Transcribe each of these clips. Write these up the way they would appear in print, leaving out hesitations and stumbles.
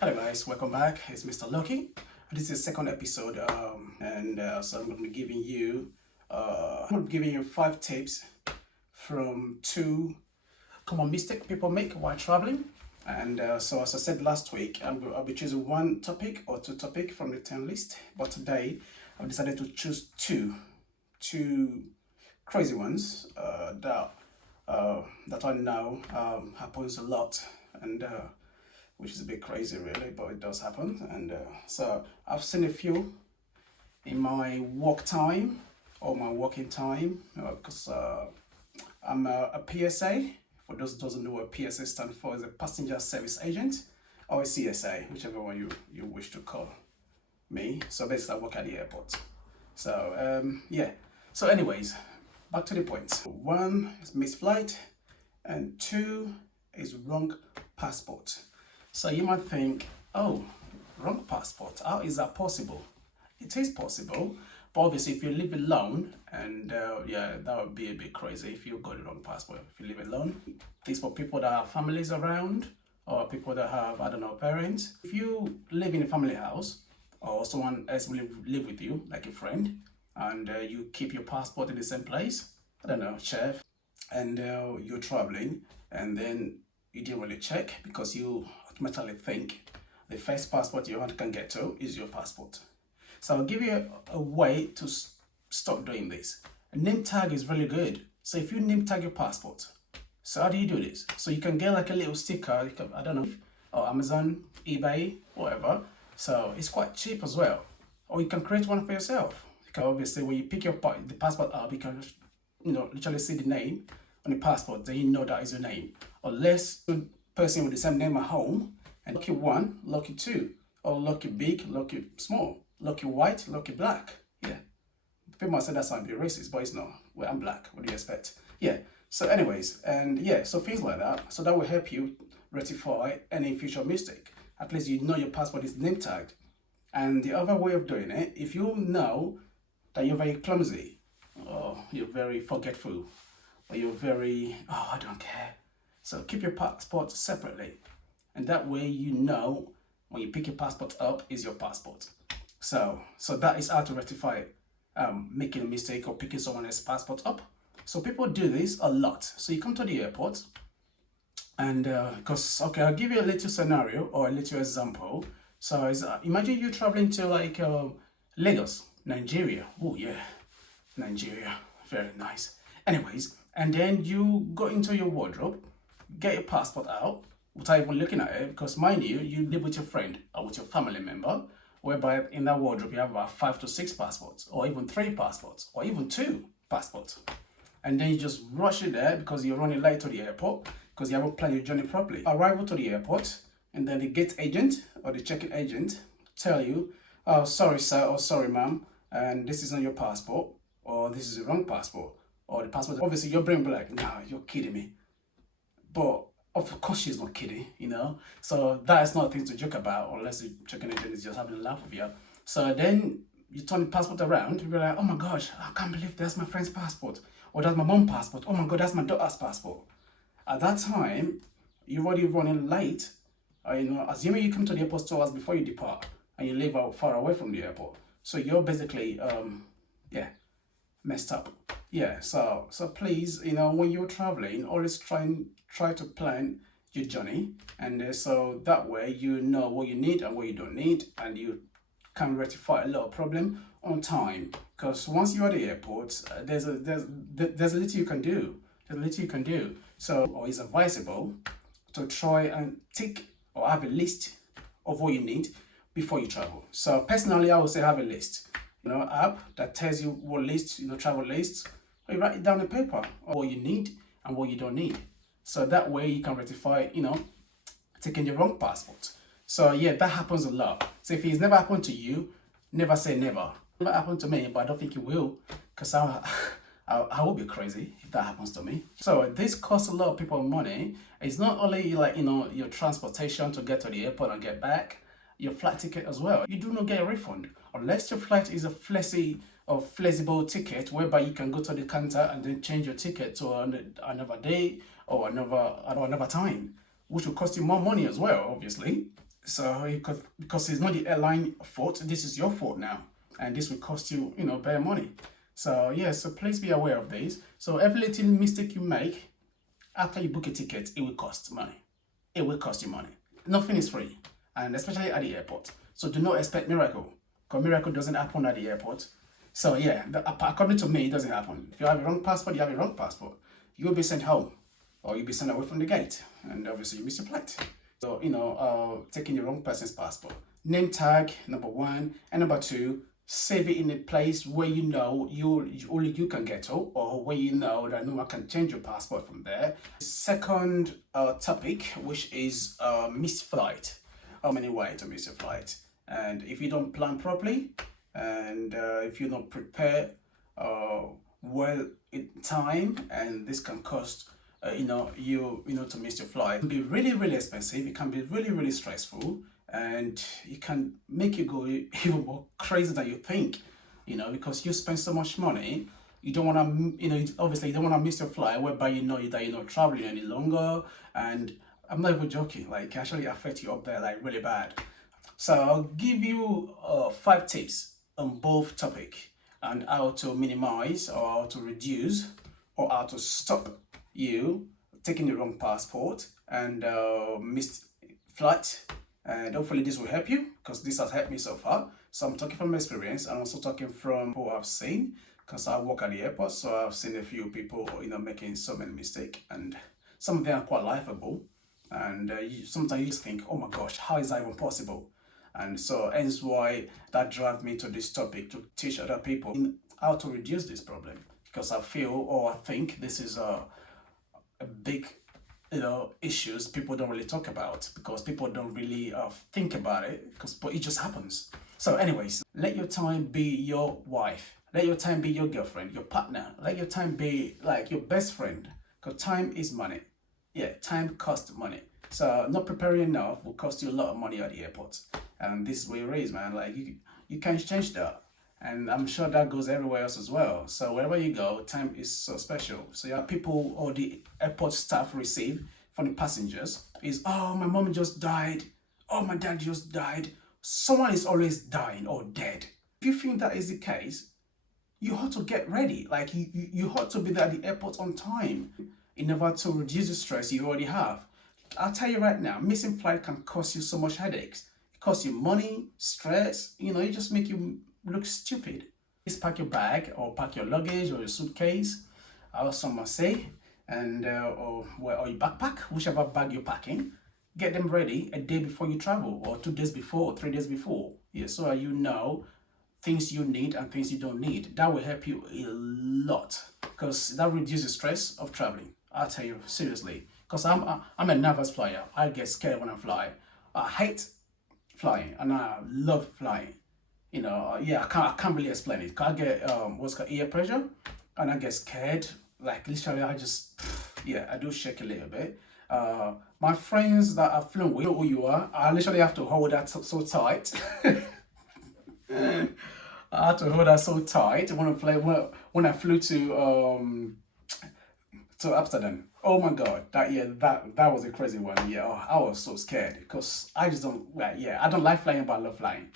Hello guys, welcome back. It's Mr. Lucky. This is the second episode, so I'm going to be giving you, five tips from two common mistakes people make while traveling. So as I said last week, I'll be choosing one topic or two topics from the 10 list. But today, I've decided to choose two crazy ones that I know happens a lot, and which is a bit crazy really, but it does happen. So I've seen a few in my work time or my working time, because I'm a PSA. For those who doesn't know what PSA stands for, is a passenger service agent, or a CSA, whichever one you wish to call me. So basically I work at the airport. So yeah. So anyways, back to the point. One is missed flight, and two is wrong passport. So you might think, oh, wrong passport, how is that possible? It is possible, but obviously if you live alone, and yeah, that would be a bit crazy if you got the wrong passport. If you live alone, at least for people that have families around, or people that have, I don't know, parents. If you live in a family house, or someone else will live with you, like a friend, and you keep your passport in the same place, I don't know, chef, and you're traveling, and then you didn't really check because you automatically think the first passport you can get to is your passport. So I'll give you a way to stop doing this. A name tag is really good. So if you name tag your passport, so how do you do this? So you can get like a little sticker, I don't know, or Amazon, eBay, whatever. So it's quite cheap as well. Or you can create one for yourself. Because obviously when you pick the passport up, you can literally see the name on the passport, then you know that is your name. Unless the person with the same name at home, and lucky one, lucky two, or lucky big, lucky small, lucky white, lucky black. Yeah. People might say that sounds a bit racist, but it's not. Well, I'm black. What do you expect? Yeah. So anyways, and yeah, so things like that. So that will help you rectify any future mistake. At least you know your passport is name tagged. And the other way of doing it, if you know that you're very clumsy, or you're very forgetful, or you're very, oh, I don't care. So keep your passport separately. And that way you know when you pick your passport up is your passport. So that is how to rectify making a mistake or picking someone else's passport up. So people do this a lot. So you come to the airport, and okay, I'll give you a little scenario or a little example. So imagine you traveling to like Lagos, Nigeria. Oh yeah, Nigeria, very nice. Anyways, and then you go into your wardrobe, get your passport out without even looking at it, because mind you, you live with your friend or with your family member, whereby in that wardrobe you have about 5 to 6 passports, or even 3 passports, or even 2 passports. And then you just rush it there because you're running late to the airport because you haven't planned your journey properly. Arrival to the airport, and then the gate agent or the check-in agent tell you, oh, sorry sir, or sorry ma'am, and this isn't your passport, or this is the wrong passport, or the passport. Obviously your brain will be like, nah, you're kidding me. But of course she's not kidding, So that is not a thing to joke about, unless the check-in agent is just having a laugh with you. So then you turn the passport around, you'll be like, oh my gosh, I can't believe that's my friend's passport, or that's my mom's passport, oh my god, that's my daughter's passport. At that time, you're already running late, assuming you come to the airport 2 hours before you depart, and you live out far away from the airport. So you're basically, messed up. Yeah, so please, when you're traveling, always try to plan your journey, and so that way you know what you need and what you don't need, and you can rectify a lot of problem on time. Because once you're at the airport, there's a little you can do. There's a little you can do. So, or it's advisable to try and tick or have a list of what you need before you travel. So personally, I would say have a list. App that tells you what list, travel lists, or you write it down on paper, or what you need and what you don't need. So that way you can rectify, taking the wrong passport. So yeah, that happens a lot. So if it's never happened to you, never say never. Never happened to me, but I don't think it will, because I will be crazy if that happens to me. So this costs a lot of people money. It's not only like, your transportation to get to the airport and get back, your flight ticket as well. You do not get a refund unless your flight is a flexible ticket, whereby you can go to the counter and then change your ticket to another day or another time, which will cost you more money as well, obviously. So because it's not the airline fault, this is your fault now, and this will cost you, bare money. So yeah, so please be aware of this. So every little mistake you make after you book a ticket, it will cost money. It will cost you money. Nothing is free, and especially at the airport. So do not expect miracle, because miracle doesn't happen at the airport. So yeah, according to me, it doesn't happen. If you have a wrong passport, you have a wrong passport. You will be sent home, or you'll be sent away from the gate, and obviously you miss your flight. So taking the wrong person's passport. Name tag number one, and number two, save it in a place where you know only you can get to, or where you know that no one can change your passport from there. Second topic, which is missed flight. How many ways to miss your flight? And if you don't plan properly, and if you don't prepare well in time, and this can cost to miss your flight. It can be really, really expensive. It can be really, really stressful, and it can make you go even more crazy than you think, because you spend so much money. You don't want to, obviously you don't want to miss your flight, whereby you know that you're not traveling any longer. And I'm not even joking, like, actually affect you up there like really bad. So I'll give you 5 tips on both topic, and how to minimize, or how to reduce, or how to stop you taking the wrong passport and missed flight. And hopefully this will help you, because this has helped me so far. So I'm talking from experience, and also talking from who I've seen, because I work at the airport, so I've seen a few people making so many mistakes, and some of them are quite laughable. And sometimes you just think, oh my gosh, how is that even possible? And so hence why that drives me to this topic, to teach other people how to reduce this problem, because I feel, or I think, this is a big issues people don't really talk about, because people don't really think about it, but it just happens. So anyways, let your time be your wife, let your time be your girlfriend, your partner, let your time be like your best friend, because time is money. Yeah, time costs money. So not preparing enough will cost you a lot of money at the airport, and this is where it is, man. Like, you can't change that. And I'm sure that goes everywhere else as well. So wherever you go, time is so special. So your people, or the airport staff, receive from the passengers is, oh, my mom just died. Oh, my dad just died. Someone is always dying or dead. If you think that is the case, you have to get ready. Like, you have to be there at the airport on time in order to reduce the stress you already have. I'll tell you right now, missing flight can cause you so much headaches. It costs you money, stress, it just make you look stupid. Just pack your bag, or pack your luggage, or your suitcase, or some must say, and or your backpack, whichever bag you're packing. Get them ready a day before you travel, or 2 days before, or 3 days before. Yeah, so you know things you need and things you don't need. That will help you a lot, because that reduces stress of traveling. I'll tell you seriously, because I'm a nervous flyer. I get scared when I fly. I hate flying, and I love flying. Yeah, I can't really explain it. I get what's called ear pressure, and I get scared. Like, literally, I do shake a little bit. My friends that I've flown with, you know who you are. I literally have to hold that so tight. I had to hold that so tight when I flew to Amsterdam. Oh my God, that was a crazy one. Yeah, I was so scared, because I just don't. I don't like flying, but I love flying.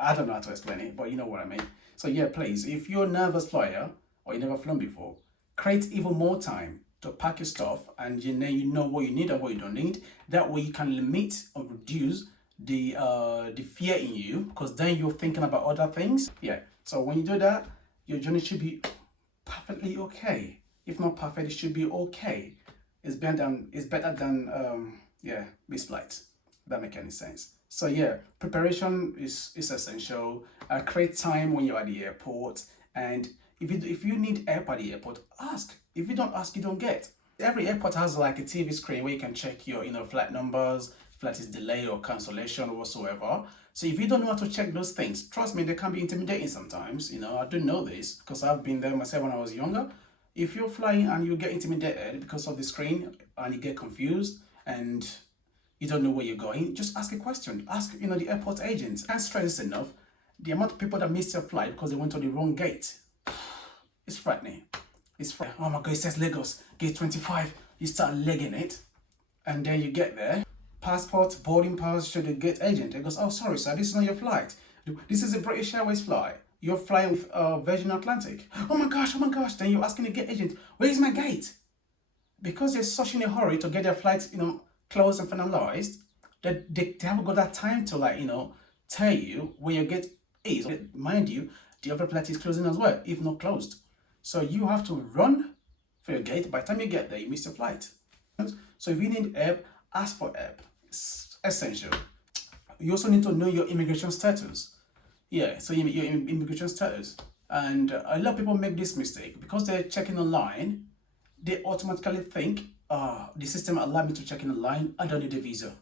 I don't know how to explain it, but you know what I mean. So yeah, please, if you're a nervous flyer, or you never flown before, create even more time to pack your stuff, and you know what you need and what you don't need. That way you can limit or reduce the fear in you, because then you're thinking about other things. Yeah, so when you do that, your journey should be perfectly okay. If not perfect, it should be okay. It's better than missed flights. That make any sense. So yeah, preparation is essential. Create time when you're at the airport, and if you need help at the airport, ask. If you don't ask, you don't get. Every airport has like a TV screen where you can check your flight numbers, flight is delayed or cancellation or whatsoever. So if you don't know how to check those things, trust me, they can be intimidating sometimes. I didn't know this, because I've been there myself when I was younger. If you're flying and you get intimidated because of the screen, and you get confused, and you don't know where you're going, just ask a question. Ask, the airport agents. Can't stress this enough. The amount of people that miss their flight because they went to the wrong gate, it's frightening. It's frightening. Oh my God, it says Lagos, gate 25. You start legging it, and then you get there, passport, boarding pass to the gate agent. He goes, oh, sorry, sir, this is not your flight. This is a British Airways flight. You're flying with Virgin Atlantic. Oh my gosh, oh my gosh. Then you're asking the gate agent, where is my gate? Because they're such in a hurry to get their flights, closed and finalized, that they haven't got that time to tell you where your gate is. Mind you, the other flight is closing as well, if not closed. So you have to run for your gate. By the time you get there, you miss your flight. So if you need help, ask for help. It's essential. You also need to know your immigration status. Yeah, so your immigration status. And a lot of people make this mistake because they're checking online. They automatically think, the system allowed me to check in online. I don't need a visa.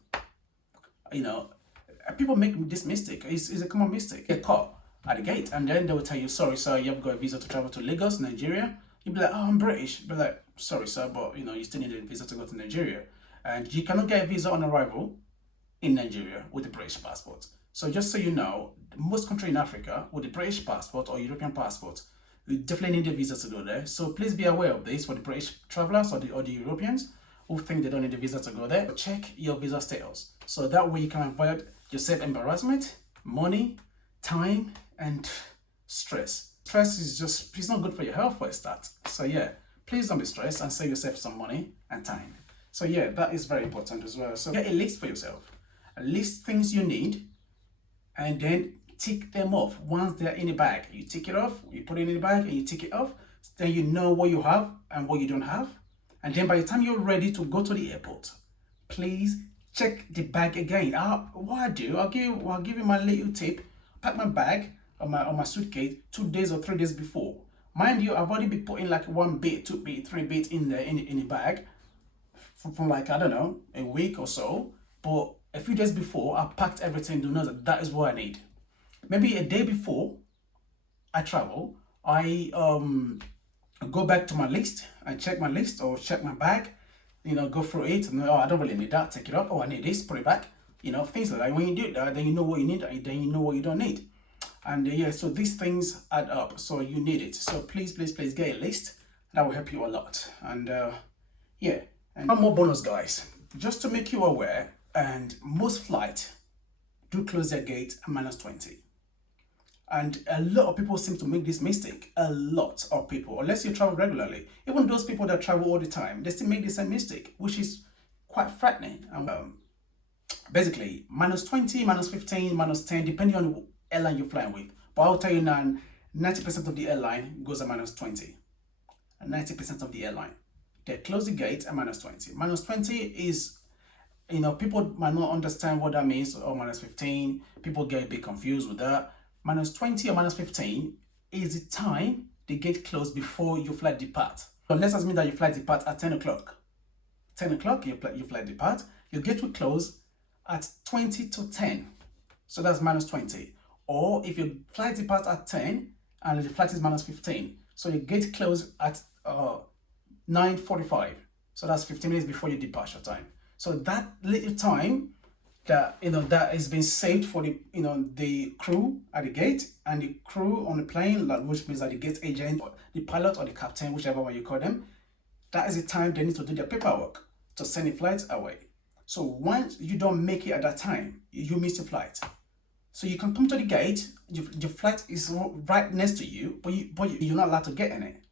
People make this mistake. It's a common mistake. Get caught at the gate, and then they will tell you, sorry, sir, you haven't got a visa to travel to Lagos, Nigeria. You'll be like, oh, I'm British. Be like, sorry, sir, but you still need a visa to go to Nigeria. And you cannot get a visa on arrival in Nigeria with a British passport. So just so you know, most countries in Africa with a British passport or European passport, you definitely need a visa to go there. So please be aware of this for the British travelers or the Europeans who think they don't need a visa to go there. Check your visa status. So that way you can avoid yourself embarrassment, money, time, and stress. Stress it's not good for your health for a start. So yeah, please don't be stressed and save yourself some money and time. So yeah, that is very important as well. So get a list for yourself. List things you need and then tick them off. Once they're in a bag, you tick it off, you put it in the bag and you tick it off. Then you know what you have and what you don't have. And then by the time you're ready to go to the airport, please check the bag again. What I do, I'll give you my little tip. Pack my bag on my suitcase 2 days or 3 days before. Mind you, I've already been putting like 1 bit, 2 bit, 3 bits in the bag from like, I don't know, a week or so. But a few days before, I packed everything to know that is what I need. Maybe a day before I travel, I go back to my list and check my list or check my bag, go through it and I don't really need that, take it up. I need this, put it back, things like that. When you do that, then you know what you need and then you know what you don't need. And yeah, so these things add up, so you need it. So please get a list. That will help you a lot. And yeah, and one more bonus, guys, just to make you aware. And most flights do close their gate at -20. And a lot of people seem to make this mistake. A lot of people, unless you travel regularly, even those people that travel all the time, they still make the same mistake, which is quite frightening. And basically, -20, -15, -10, depending on the airline you're flying with. But I'll tell you now, 90% of the airline goes at -20. 90% of the airline. They close the gate at -20. -20 is, people might not understand what that means, or -15. People get a bit confused with that. -20 or -15 is the time the gate closed before your flight depart. So let's assume that your flight depart at 10 o'clock. 10 o'clock, your flight depart. Your gate will close at 20 to 10. So that's -20. Or if your flight departs at 10 and the flight is -15, so your gate close at 9:45. So that's 15 minutes before your departure time. So that little time that that has been saved for the crew at the gate and the crew on the plane, which means that the gate agent, or the pilot or the captain, whichever one you call them, that is the time they need to do their paperwork to send the flight away. So once you don't make it at that time, you miss your flight. So you can come to the gate, your flight is right next to you, but you're not allowed to get in it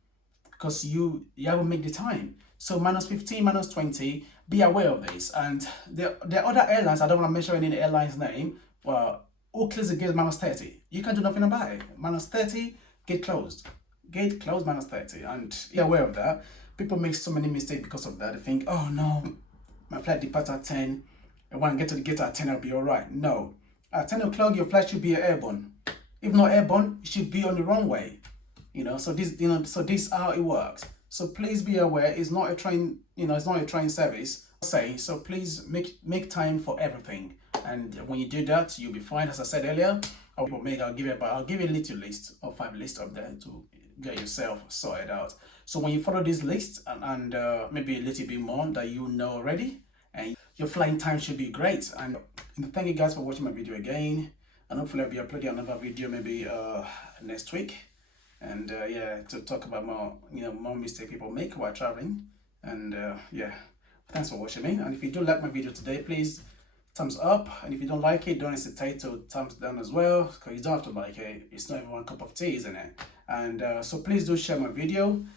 because you haven't made the time. So -15, -20, be aware of this. And there are other airlines, I don't want to mention any airline's name, who close the gate -30. You can do nothing about it. -30, gate closed. Gate closed, -30. And be aware of that. People make so many mistakes because of that. They think, oh no, my flight departs at 10. And when I get to the gate at 10, I'll be all right. No. At 10 o'clock, your flight should be airborne. If not airborne, it should be on the runway. So this is how it works. So please be aware, it's not a train, it's not a train service. So please make time for everything. And when you do that, you'll be fine. As I said earlier, I'll give you a little list of 5 lists up there to get yourself sorted out. So when you follow this list and maybe a little bit more that you know already, and your flying time should be great. And thank you guys for watching my video again. And hopefully I'll be uploading another video maybe next week. And yeah, to talk about more mistakes people make while traveling. And yeah, thanks for watching me. And if you do like my video today, please thumbs up, and if you don't like it, don't hesitate to thumbs down as well, because you don't have to like it. It's not even one cup of tea, isn't it? And so please do share my video,